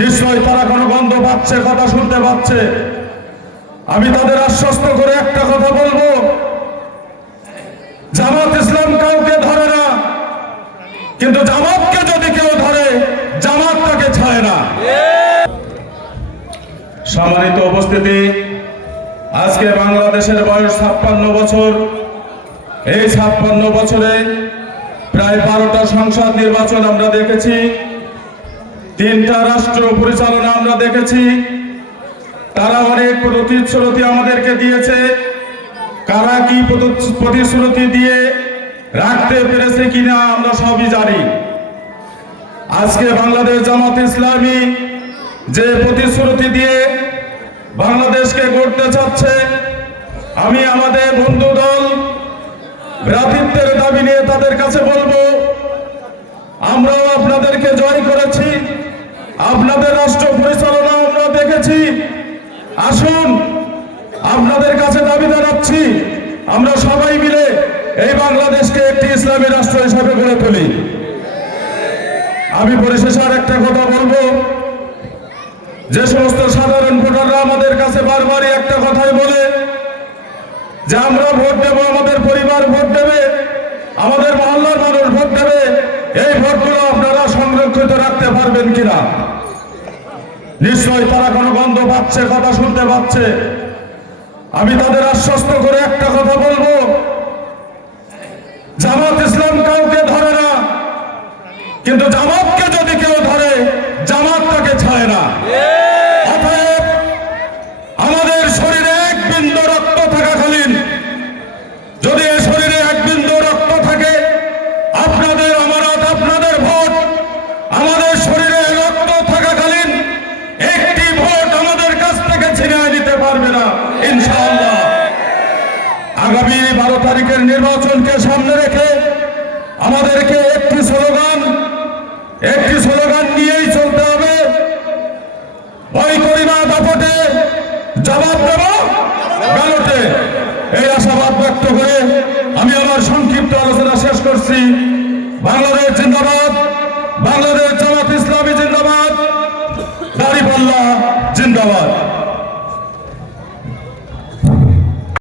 নিশ্চয় তারা কোনো গন্ধ পাচ্ছে, কথা শুনতে পাচ্ছে। আমি তাদের আশ্বস্ত করে একটা কথা বলবো, জামাত ইসলাম কাউকে ধরে না, কিন্তু জামাতকে যদি কেউ ধরে জামাত তাকে ছাড়ে না। সম্মানিত উপস্থিতি, আজকে বাংলাদেশের বয়স 56 বছর। এই 56 বছরে প্রায় 12টা সংসদ নির্বাচন আমরা দেখেছি, 3টা রাষ্ট্র পরিচালনা আমরা দেখেছি। তারা অনেক প্রতিশ্রুতি আমাদেরকে দিয়েছে, কারা কি প্রতিশ্রুতি দিয়ে রাখতে পেরেছে কিনা আমরা সবই জানি। আজকে বাংলাদেশ জামাত ইসলামী যে প্রতিশ্রুতি দিয়ে বাংলাদেশকে গড়তে চাচ্ছে, আমি আমাদের বন্ধু দল ভ্রাতৃত্বের দাবি নিয়ে তাদের কাছে বলবো, আমরাও আপনাদেরকে জয় করেছি, আপনাদের রাষ্ট্র পরিচালনা আমরা দেখেছি। আসুন, আপনাদের কাছে দাবি জানাচ্ছি, আমরা সবাই মিলে এই বাংলাদেশকে একটি ইসলামী রাষ্ট্র হিসাবে গড়ে তুলি। আমি পরিশেষে আর একটা কথা বলবো, যে সমস্ত সাধারণ ভোটাররা আমাদের কাছে বারবারই একটা কথাই বলে যে আমরা ভোট দেব, আমাদের পরিবার ভোট দেবে, আমাদের মহল্লার মানুষ ভোট দেবে, এই ভোটগুলো আপনারা সংরক্ষিত রাখতে পারবেন কিনা। নিশ্চয় তারা কোনো গন্ধ পাচ্ছে, কথা শুনতে পাচ্ছে। আমি তাদের আশ্বস্ত করে একটা কথা বলবো, জামাত ইসলাম কাউকে ধরে না, কিন্তু জামাতকে যদি কেউ ধরে জামাত তাকে ছাড়ে না। অতএব আমাদের শরীরে এক বিন্দু রক্ত থাকাকালীন, যদি এই শরীরে এক বিন্দু রক্ত থাকে, আপনাদের আমানত, আপনাদের ভোট আমাদের শরীরে রক্ত থাকাকালীন একটি ভোট আমাদের কাছ থেকে ছিনিয়ে নিতে পারবে না ইনশাআল্লাহ। আগামী 12 তারিখের নির্বাচনকে সামনে রেখে আমাদেরকে একটি স্লোগান নিয়েই চলতে হবে, ভয় করি না দাপটে, জবাব দেব ব্যালটে। এই আশাবাদ ব্যক্ত করে আমি আমার সংক্ষিপ্ত আলোচনা শেষ করছি। বাংলাদেশ জিন্দাবাদ, বাংলাদেশ জামাত ইসলামী জিন্দাবাদ, দাঁড়িপাল্লা জিন্দাবাদ।